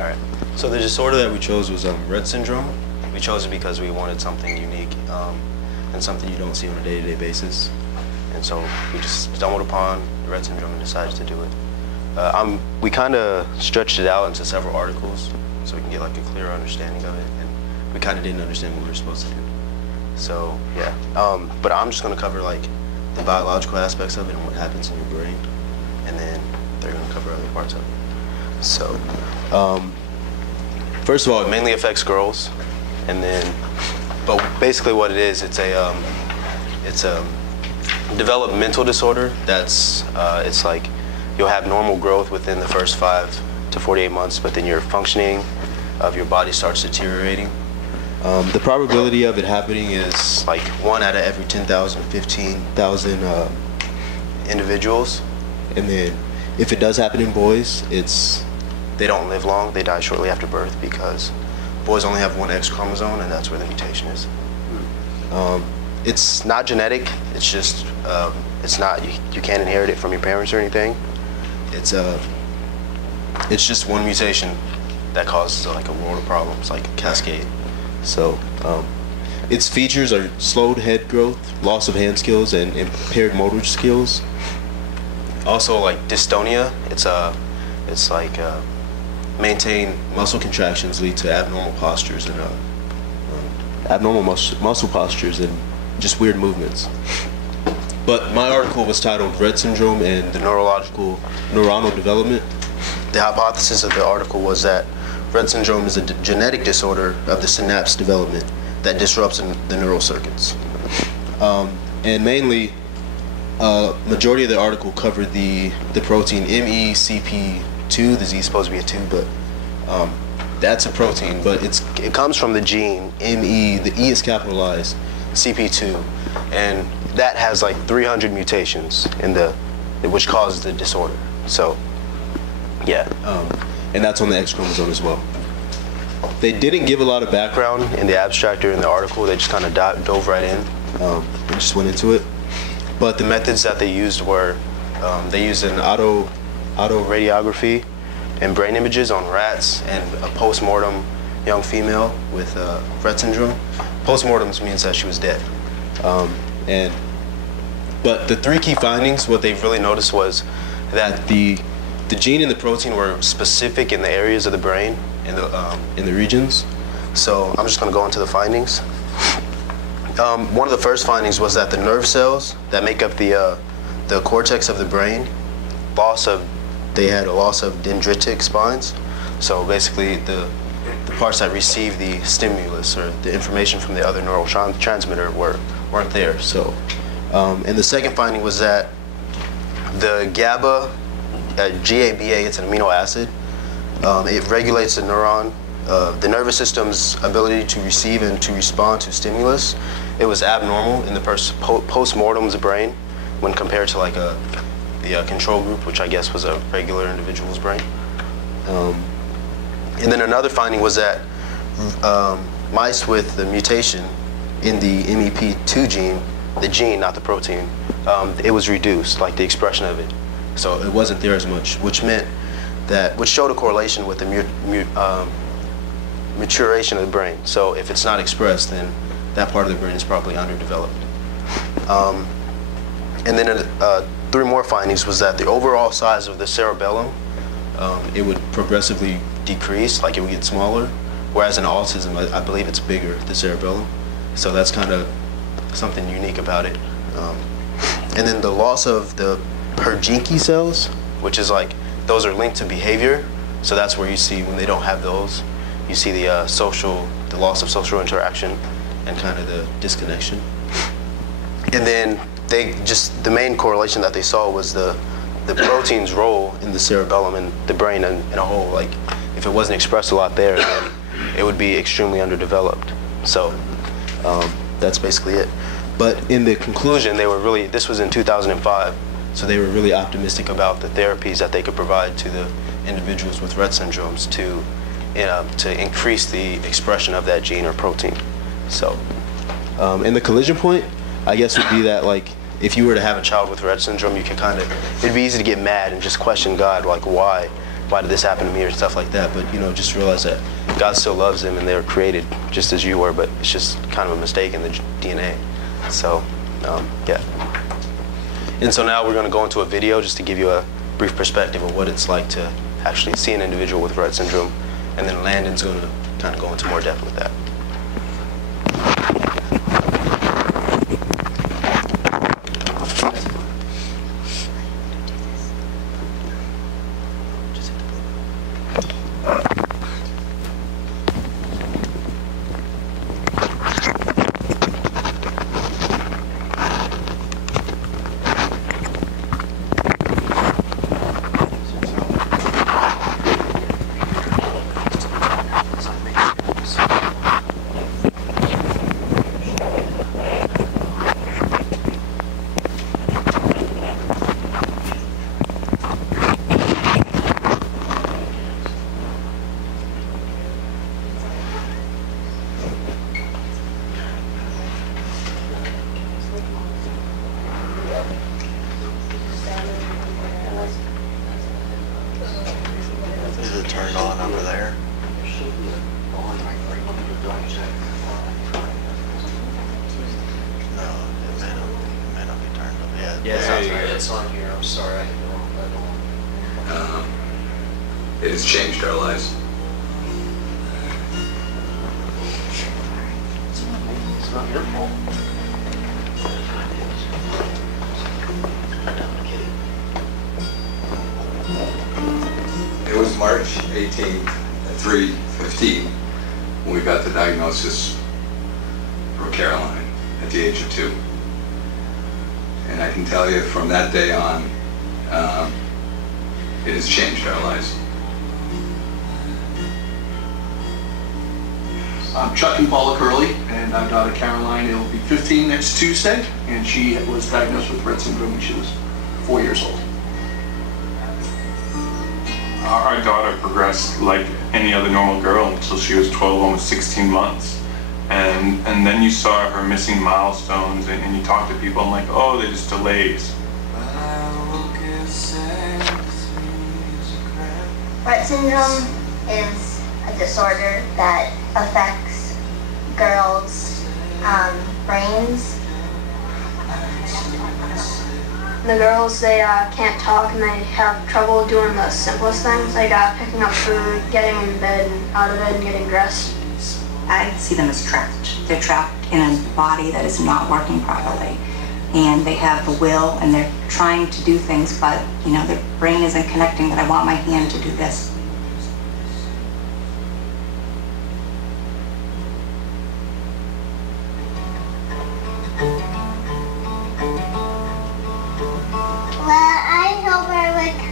All right. So the disorder that we chose was Rett syndrome. We chose it because we wanted something unique and something you don't see on a day-to-day basis. And so we just stumbled upon Rett syndrome and decided to do it. We kind of stretched it out into several articles so we can get like a clearer understanding of it, and we kind of didn't understand what we were supposed to do. So yeah, but I'm just going to cover like the biological aspects of it and what happens in your brain, and then they're going to cover other parts of it. So first of all, it mainly affects girls, and then, but basically what it is, it's a developmental disorder that's, it's like you'll have normal growth within the first 5 to 48 months, but then your functioning of your body starts deteriorating. The probability of it happening is like 1 out of every 10,000, 15,000 individuals. And then if it does happen in boys, they don't live long, they die shortly after birth because boys only have one X chromosome, and that's where the mutation is. It's not genetic, it's just, it's not, you can't inherit it from your parents or anything. It's just one mutation that causes like a world of problems, like a cascade. So its features are slowed head growth, loss of hand skills, and impaired motor skills. Also, like dystonia, it's like maintain muscle contractions lead to abnormal postures and abnormal muscle postures and just weird movements. But my article was titled Rett syndrome and the neuronal development. The hypothesis of the article was that Rett syndrome is a genetic disorder of the synapse development that disrupts the neural circuits. And mainly, majority of the article covered the protein MECP2. The Z is supposed to be a 2, but that's a protein, but it comes from the gene ME. The E is capitalized, CP2, and that has like 300 mutations which causes the disorder. So, yeah. And that's on the X chromosome as well. They didn't give a lot of background in the abstract or in the article. They just kind of dove right in and just went into it. But the methods that they used were, they used an auto radiography and brain images on rats and a post-mortem young female with Rett syndrome. Post-mortems means that she was dead. But the 3 key findings, what they really noticed was that the gene and the protein were specific in the areas of the brain, in the regions. So I'm just going to go into the findings. One of the first findings was that the nerve cells that make up the cortex of the brain, they had a loss of dendritic spines. So basically the parts that receive the stimulus or the information from the other neural transmitter weren't there. So, and the second finding was that the GABA, GABA, it's an amino acid. It regulates the the nervous system's ability to receive and to respond to stimulus. It was abnormal in the post-mortem's brain when compared to like the control group, which I guess was a regular individual's brain. And then another finding was that mice with the mutation in the MEP2 gene, the gene, not the protein, it was reduced, like the expression of it. So it wasn't there as much, which showed a correlation with the maturation of the brain. So if it's not expressed, then that part of the brain is probably underdeveloped. And then 3 more findings was that the overall size of the cerebellum, it would progressively decrease, like it would get smaller, whereas in autism, I believe it's bigger, the cerebellum. So that's kind of something unique about it. And then the loss of the Purkinje cells, which is like, those are linked to behavior. So that's where you see when they don't have those, you see the loss of social interaction and kind of the disconnection. And then the main correlation that they saw was the protein's role in the cerebellum and the brain in a whole. Like, if it wasn't expressed a lot there, then it would be extremely underdeveloped. So that's basically it. But in the conclusion, this was in 2005, so they were really optimistic about the therapies that they could provide to the individuals with Rett syndromes to increase the expression of that gene or protein. So, and the collision point, I guess, would be that, like, if you were to have a child with Rett syndrome, you can it'd be easy to get mad and just question God, like, why why did this happen to me or stuff like that. But you know, just realize that God still loves them and they were created just as you were, but it's just kind of a mistake in the DNA. So yeah. And so now we're going to go into a video just to give you a brief perspective of what it's like to actually see an individual with Rett syndrome, and then Landon's going to kind of go into more depth with that. Is it turned on over there? No, it may not be turned on. Yeah, it sounds right. It's on here. I'm sorry. It has changed our lives. It's not your fault. It was March 18th at 3:15 when we got the diagnosis for Caroline at the age of 2. And I can tell you from that day on, it has changed our lives. I'm Chuck and Paula Curley, and our daughter Caroline, it'll be 15 next Tuesday, and she was diagnosed with Rett syndrome when she was 4 years old. Our daughter progressed like any other normal girl until she was 12, almost 16 months. And then you saw her missing milestones, and you talk to people and like, oh, they're just delays. Rett syndrome is a disorder that affects girls' brains. The girls, they can't talk and they have trouble doing the simplest things, like picking up food, getting in bed and out of bed and getting dressed. I see them as trapped. They're trapped in a body that is not working properly. And they have the will and they're trying to do things, but you know, their brain isn't connecting that I want my hand to do this.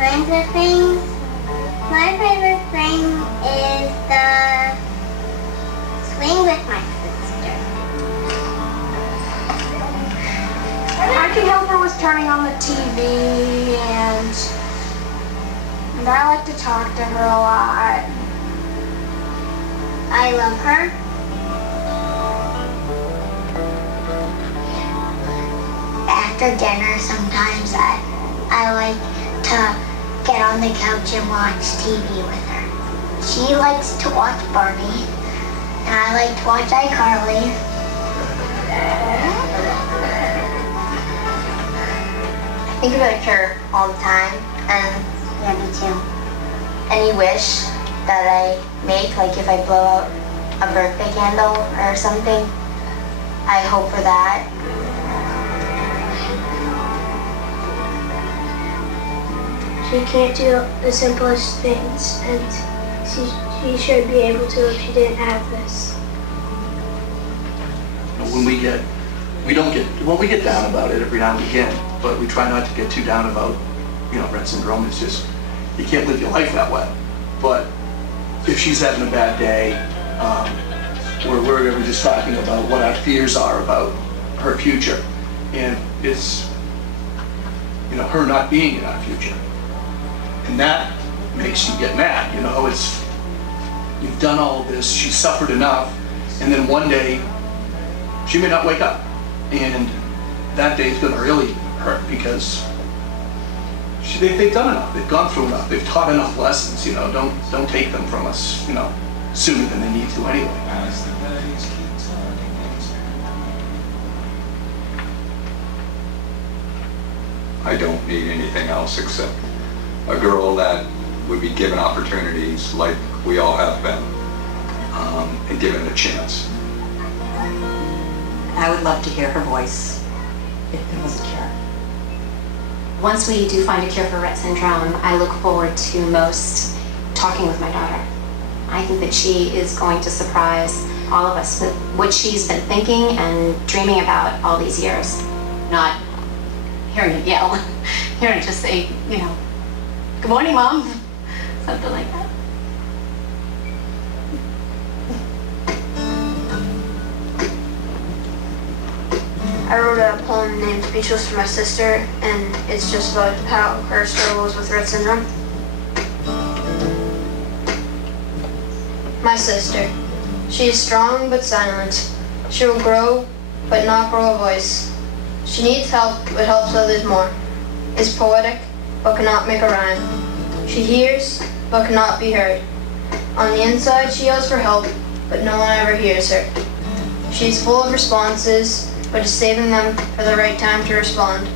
Kinds of things. My favorite thing is the swing with my sister. I can help her with turning on the TV, and I like to talk to her a lot. I love her. After dinner, sometimes I like to get on the couch and watch TV with her. She likes to watch Barney, and I like to watch iCarly. I think about her all the time, and yeah, me too. Any wish that I make, like if I blow out a birthday candle or something, I hope for that. She can't do the simplest things, and she should be able to if she didn't have this. When we get down about it every now and again, but we try not to get too down about, Rett syndrome. It's just, you can't live your life that way. But if she's having a bad day, we're just talking about what our fears are about her future, and it's, her not being in our future. And that makes you get mad, it's, you've done all of this, she's suffered enough, and then one day, she may not wake up. And that day is gonna really hurt because they've done enough. They've gone through enough. They've taught enough lessons. You know, don't take them from us. You know, sooner than they need to anyway. I don't need anything else except a girl that would be given opportunities like we all have been, and given a chance. I would love to hear her voice if there was a cure. Once we do find a cure for Rett syndrome, I look forward to most talking with my daughter. I think that she is going to surprise all of us with what she's been thinking and dreaming about all these years. Not hearing it yell, hearing it just say, you know, "Good morning, Mom," something like that. I wrote a poem named Speechless for my sister, and it's just about how her struggles with Rett syndrome. My sister. She is strong but silent. She will grow but not grow a voice. She needs help but helps others more. Is poetic but cannot make a rhyme. She hears but cannot be heard. On the inside she yells for help, but no one ever hears her. She is full of responses, but is saving them for the right time to respond.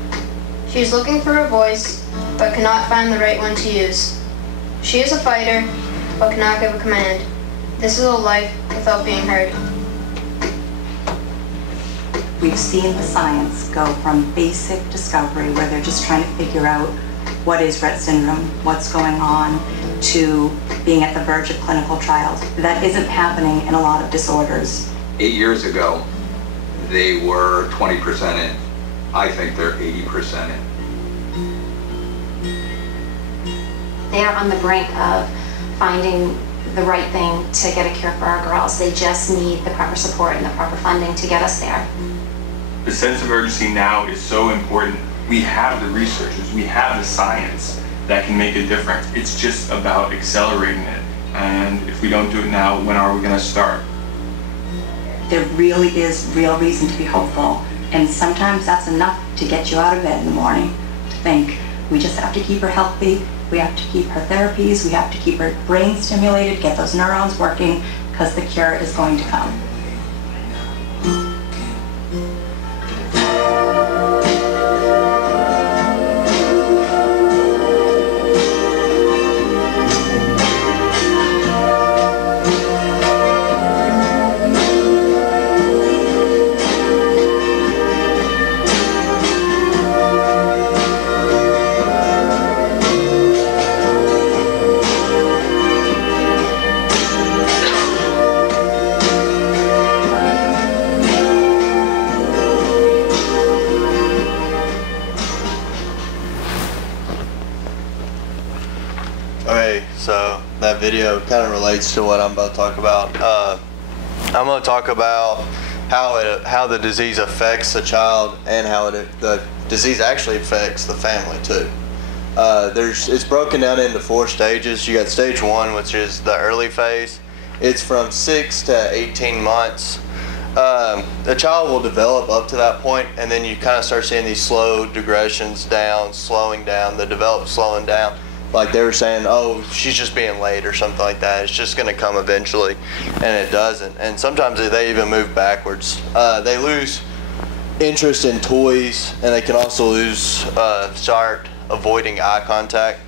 She is looking for a voice, but cannot find the right one to use. She is a fighter, but cannot give a command. This is a life without being heard. We've seen the science go from basic discovery, where they're just trying to figure out what is Rett syndrome, what's going on, to being at the verge of clinical trials. That isn't happening in a lot of disorders. 8 years ago, they were 20% in. I think they're 80% in. They are on the brink of finding the right thing to get a cure for our girls. They just need the proper support and the proper funding to get us there. The sense of urgency now is so important. We have the researchers, we have the science that can make a difference. It's just about accelerating it. And if we don't do it now, when are we going to start? There really is real reason to be hopeful, and sometimes that's enough to get you out of bed in the morning, to think we just have to keep her healthy, we have to keep her therapies, we have to keep her brain stimulated, get those neurons working, because the cure is going to come. Okay, so that video kind of relates to what I'm about to talk about. I'm going to talk about how the disease affects the child and how the disease actually affects the family too. It's broken down into 4 stages. You got stage 1, which is the early phase. It's from 6 to 18 months. The child will develop up to that point, and then you kind of start seeing these slow digressions down, slowing down, the develop slowing down. Like they were saying, oh, she's just being late or something like that. It's just going to come eventually, and it doesn't. And sometimes they even move backwards. They lose interest in toys, and they can also start avoiding eye contact,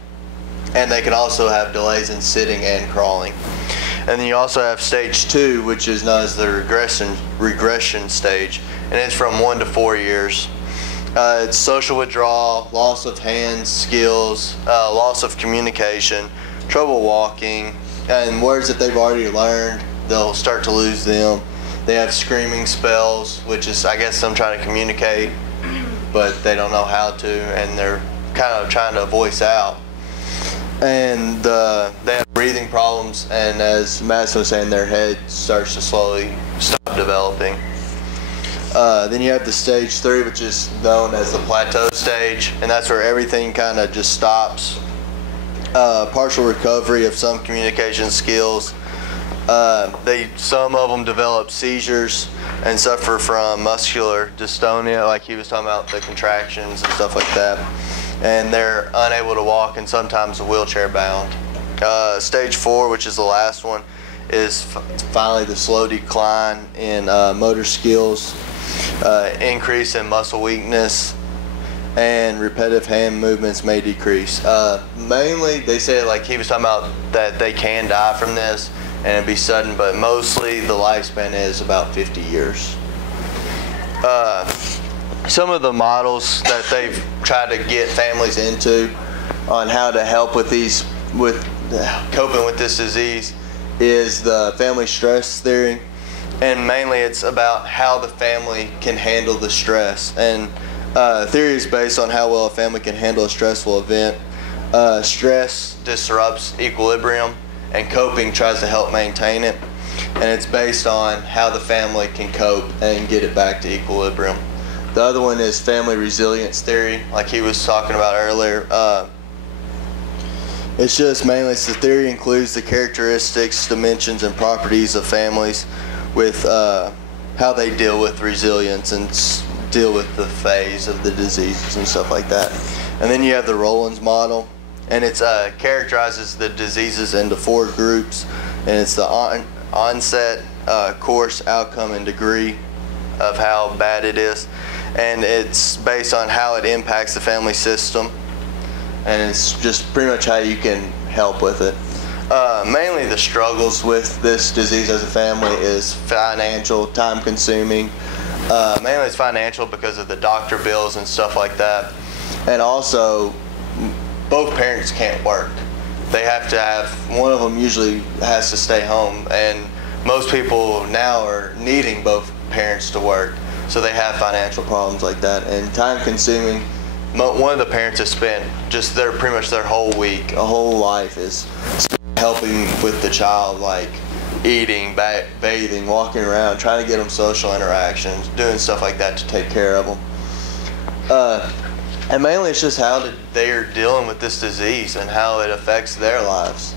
and they can also have delays in sitting and crawling. And then you also have stage 2, which is known as the regression stage, and it's from 1 to 4 years. It's social withdrawal, loss of hand skills, loss of communication, trouble walking, and words that they've already learned, they'll start to lose them. They have screaming spells, which is, I guess, them trying to communicate, but they don't know how to, and they're kind of trying to voice out. And they have breathing problems, and as Maddison was saying, their head starts to slowly stop developing. Then you have the stage 3, which is known as the plateau stage, and that's where everything kind of just stops. Partial recovery of some communication skills. Some of them develop seizures and suffer from muscular dystonia, like he was talking about, the contractions and stuff like that. and they're unable to walk and sometimes wheelchair bound. Stage 4, which is the last one, is finally the slow decline in motor skills, increase in muscle weakness, and repetitive hand movements may decrease. Mainly, they said, like he was talking about, that they can die from this and it'd be sudden, but mostly the lifespan is about 50 years. Some of the models that they've tried to get families into on how to help with coping with this disease is the family stress theory, and mainly it's about how the family can handle the stress. And theory is based on how well a family can handle a stressful event. Stress disrupts equilibrium, and coping tries to help maintain it. And it's based on how the family can cope and get it back to equilibrium. The other one is family resilience theory, like he was talking about earlier. It's just mainly, the theory includes the characteristics, dimensions, and properties of families with how they deal with resilience and deal with the phase of the diseases and stuff like that. And then you have the Rowland's model, and it characterizes the diseases into 4 groups, and it's the onset, course, outcome, and degree of how bad it is. And it's based on how it impacts the family system. And it's just pretty much how you can help with it. Mainly the struggles with this disease as a family is financial, time consuming. Mainly it's financial because of the doctor bills and stuff like that. And also, both parents can't work. They have to have, one of them usually has to stay home, and most people now are needing both parents to work. So they have financial problems like that. And time consuming, one of the parents has spent just pretty much their whole week, a whole life is helping with the child, like eating, bathing, walking around, trying to get them social interactions, doing stuff like that to take care of them. And mainly it's just how they're dealing with this disease and how it affects their lives.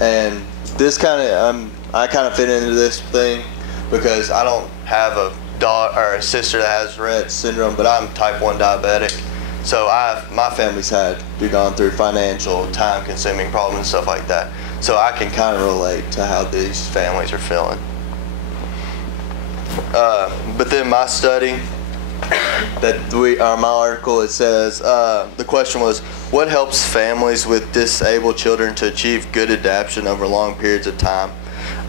And this I kind of fit into this thing because I don't have a daughter or a sister that has Rhett syndrome, but I'm type 1 diabetic. So my family's gone through financial, time-consuming problems and stuff like that. So I can kind of relate to how these families are feeling. But then my study, my article, it says, the question was, what helps families with disabled children to achieve good adaptation over long periods of time?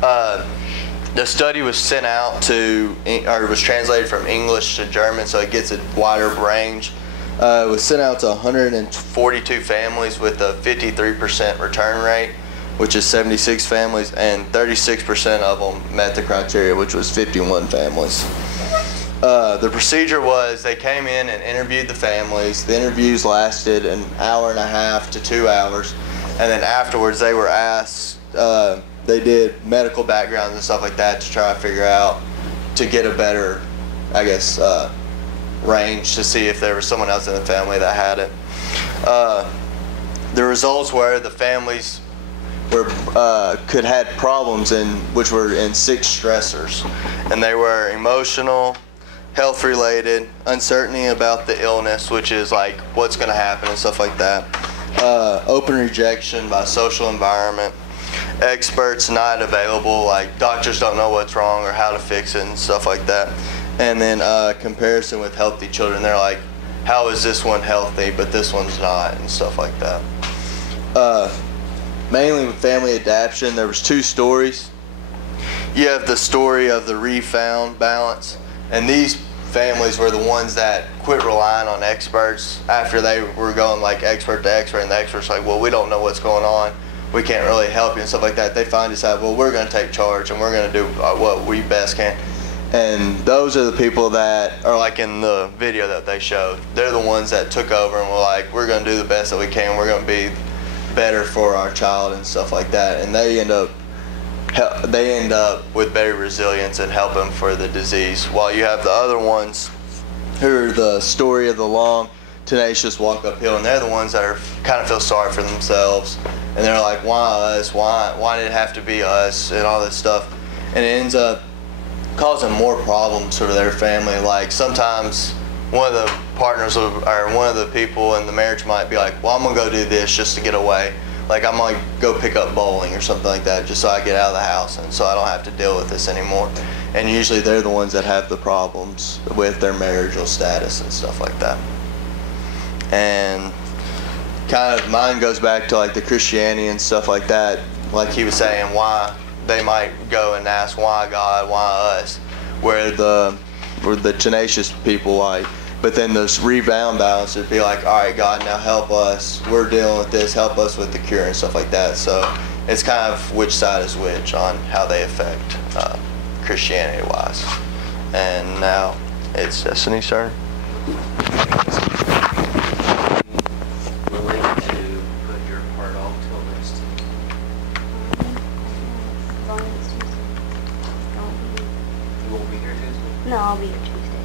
The study was sent out or was translated from English to German, so it gets a wider range. It was sent out to 142 families with a 53% return rate, which is 76 families, and 36% of them met the criteria, which was 51 families. The procedure was they came in and interviewed the families. The interviews lasted an hour and a half to 2 hours, and then afterwards they were asked, they did medical backgrounds and stuff like that to try to figure out, to get a better, I guess, range to see if there was someone else in the family that had it. The results were the families could had problems which were in 6 stressors, and they were emotional, health related, uncertainty about the illness, which is like what's going to happen and stuff like that, open rejection by social environment, experts not available, like doctors don't know what's wrong or how to fix it and stuff like that. And then comparison with healthy children. They're like, how is this one healthy but this one's not, and stuff like that. Mainly with family adaptation, there was 2 stories. You have the story of the refound balance, and these families were the ones that quit relying on experts after they were going like expert to expert, and the expert's like, well, we don't know what's going on, we can't really help you and stuff like that. They finally decide, well, we're going to take charge and we're going to do what we best can. And those are the people that are like in the video that they showed. They're the ones that took over and were like, we're going to do the best that we can. We're going to be better for our child and stuff like that. And they end up with better resilience and helping for the disease. While you have the other ones who are the story of the long, tenacious walk uphill, and they're the ones that kind of feel sorry for themselves. And they're like, why us? Why did it have to be us? And all this stuff. And it ends up causing more problems for their family. Like sometimes one of the partners or one of the people in the marriage might be like, well, I'm gonna go do this just to get away. Like I'm gonna go pick up bowling or something like that just so I get out of the house and so I don't have to deal with this anymore. And usually they're the ones that have the problems with their marital status and stuff like that. And kind of mine goes back to like the Christianity and stuff like that. Like he was saying, why they might go and ask why God, why us, where the tenacious people like. But then those rebound balance would be like, all right, God, now help us. We're dealing with this. Help us with the cure and stuff like that. So it's kind of which side is which on how they affect Christianity-wise. And now it's Destiny's turn. Willing to put your part off till next Tuesday? As long as it's Tuesday. You won't be here Tuesday? No, I'll be here Tuesday.